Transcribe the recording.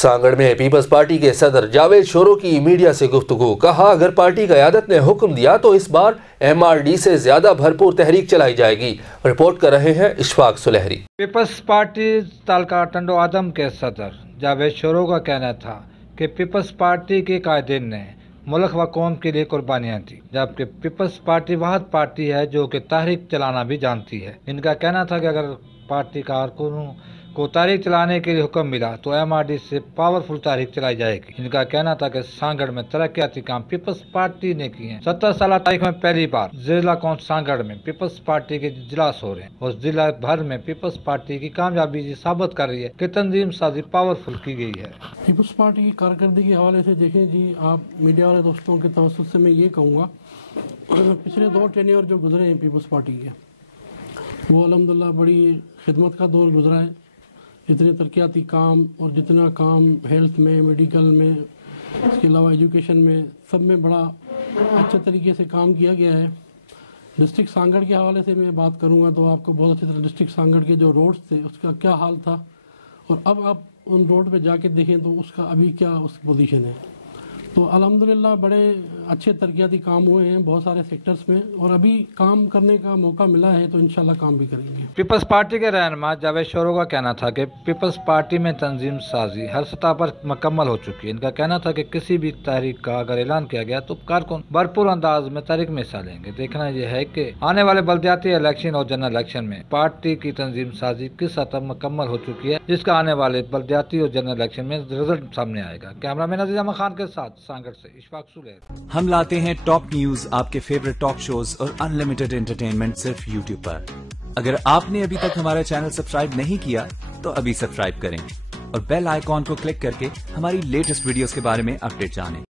سانگڑ میں Peoples party کے صدر جاوید شورو کی میڈیا سے گفتگو، کہا اگر پارٹی قیادت نے حکم دیا تو اس بار MRD سے زیادہ بھرپور تحریک چلائی جائے گی۔ رپورٹ کر رہے ہیں اشفاق سلیحری۔ پیپلز پارٹی تعلقہ ٹنڈو آدم کے صدر جاوید شورو کا کہنا تھا کہ پیپلز پارٹی کے قائدین نے ملک و قوم کے لیے قربانیاں دی، جبکہ پیپلز پارٹی واحد پارٹی ہے جو کہ تحریک چلانا بھی جانتی ہے۔ ان کا کہنا تھا کہ اگر پارٹی کارکنوں کو تحریک چلانے کے لیے حکم ملا تو MRD سے پاورفل تحریک چلائی جائے گی۔ ان کا کہنا تھا کہ سانگڑ میں ترقیاتی کام پیپلز پارٹی نے کیے ہیں۔ 70 سالہ تاریخ میں پہلی بار ضلع کونسل سانگڑ میں پیپلز پارٹی کے اجلاس ہو رہے ہیں اور ضلع بھر میں پیپلز پارٹی کی کامیابی یہ ثابت کر رہی ہے کہ تنظیم سازی پاورفل کی گئی ہے۔ پیپلز پارٹی کی کارکردگی کے حوالے سے دیکھیں جی، آپ میڈیا والے دوستوں کے توسط سے میں یہ کہوں گا، پچھلے 2 ٹینیور جو گزرے ہیں پیپلز پارٹی کے، وہ الحمدللہ بڑی خدمت کا دور گزرا ہے۔ جتنے ترقیاتی کام اور جتنا کام ہیلتھ میں، میڈیکل میں، اس کے علاوہ ایجوکیشن میں، سب میں بڑا اچھے طریقے سے کام کیا گیا ہے۔ ڈسٹرکٹ سانگڑ کے حوالے سے میں بات کروں گا تو آپ کو بہت اچھی طرح ڈسٹرکٹ سانگڑ کے جو روڈز تھے اس کا کیا حال تھا، اور اب آپ ان روڈ پہ جا کے دیکھیں تو اس کا ابھی کیا اس کی پوزیشن ہے۔ تو الحمدللہ بڑے اچھے ترقیاتی کام ہوئے ہیں بہت سارے سیکٹرز میں، اور ابھی کام کرنے کا موقع ملا ہے تو انشاءاللہ کام بھی کریں گے۔ پیپلز پارٹی کے رہنما جاوید شورو کا کہنا تھا کہ پیپلز پارٹی میں تنظیم سازی ہر سطح پر مکمل ہو چکی ہے۔ ان کا کہنا تھا کہ کسی بھی تحریک کا اگر اعلان کیا گیا تو کارکن بھرپور انداز میں تحریک میں حصہ لیں گے۔ دیکھنا یہ ہے کہ آنے والے بلدیاتی الیکشن اور جنرل الیکشن میں پارٹی کی تنظیم سازی کس حد تک مکمل ہو چکی ہے، جس کا آنے والے بلدیاتی اور جنرل الیکشن میں رزلٹ سامنے آئے گا۔ کیمرہ مین عزیز احمد خان کے ساتھ سانگڑ سے اشفاق سلیحری۔ ہم لاتے ہیں ٹاپ نیوز، آپ کے فیورٹ ٹاک شوز اور انلمیٹڈ انٹرٹینمنٹ صرف YouTube پر۔ اگر آپ نے ابھی تک ہمارا چینل سبسکرائب نہیں کیا تو ابھی سبسکرائب کریں اور بیل آئیکن کو کلک کر کے ہماری لیٹسٹ ویڈیوز کے بارے میں اپڈیٹ جانیں۔